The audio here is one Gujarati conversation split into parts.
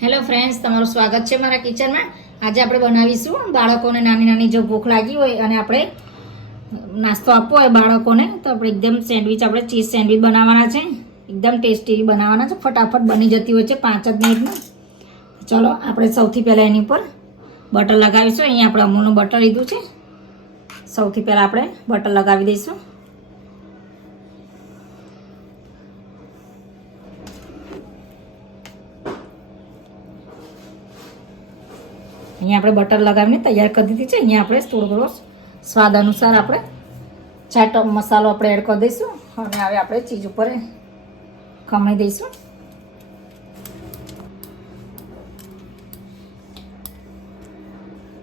હેલો ફ્રેન્ડ્સ તમારું સ્વાગત છે મારા કિચનમાં. આજે આપણે બનાવીશું બાળકોને નાની નાની જો ભૂખ લાગી હોય અને આપણે નાસ્તો આપવો હોય બાળકોને, તો આપણે એકદમ સેન્ડવિચ, આપણે ચીઝ સેન્ડવિચ બનાવવાના છે. એકદમ ટેસ્ટી બનાવવાના છે. ફટાફટ બની જતી હોય છે પાંચ જ મિનિટમાં. ચલો, આપણે સૌથી પહેલાં એની ઉપર બટર લગાવીશું. અહીંયા આપણે અમૂલનું બટર લીધું છે. સૌથી પહેલાં આપણે બટર લગાવી દઈશું. અહીંયા આપણે બટર લગાવીને તૈયાર કરી દીધી છે. અહીંયા આપણે થોડો થોડો સ્વાદ અનુસાર આપણે ચાટ મસાલો આપણે એડ કરી દઈશું. અને હવે આપણે ચીજ ઉપર ખમણી દઈશું.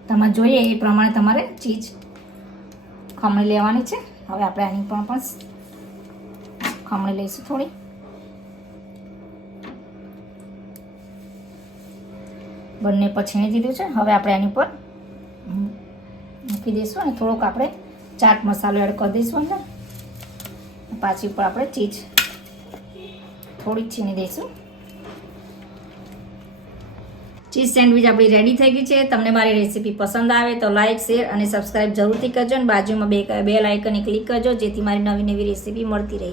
તમે જોઈએ એ પ્રમાણે તમારે ચીજ ખમણી લેવાની છે. હવે આપણે આની પણ પણ ખમણી લઈશું થોડી. બંને પછીણી દીધું છે. હવે આપણે આની ઉપર મૂકી દઈશું અને થોડોક આપણે ચાટ મસાલો એડ કરી દઈશું અંદર. પાછી ઉપર આપણે ચીજ થોડીક છીણી દઈશું. ચીઝ સેન્ડવિચ આપણી રેડી થઈ ગઈ છે. તમને મારી રેસીપી પસંદ આવે તો લાઇક શેર અને સબસ્ક્રાઈબ જરૂરથી કરજો અને બાજુમાં બે બે લાઇકને ક્લિક કરજો જેથી મારી નવી નવી રેસીપી મળતી રહે.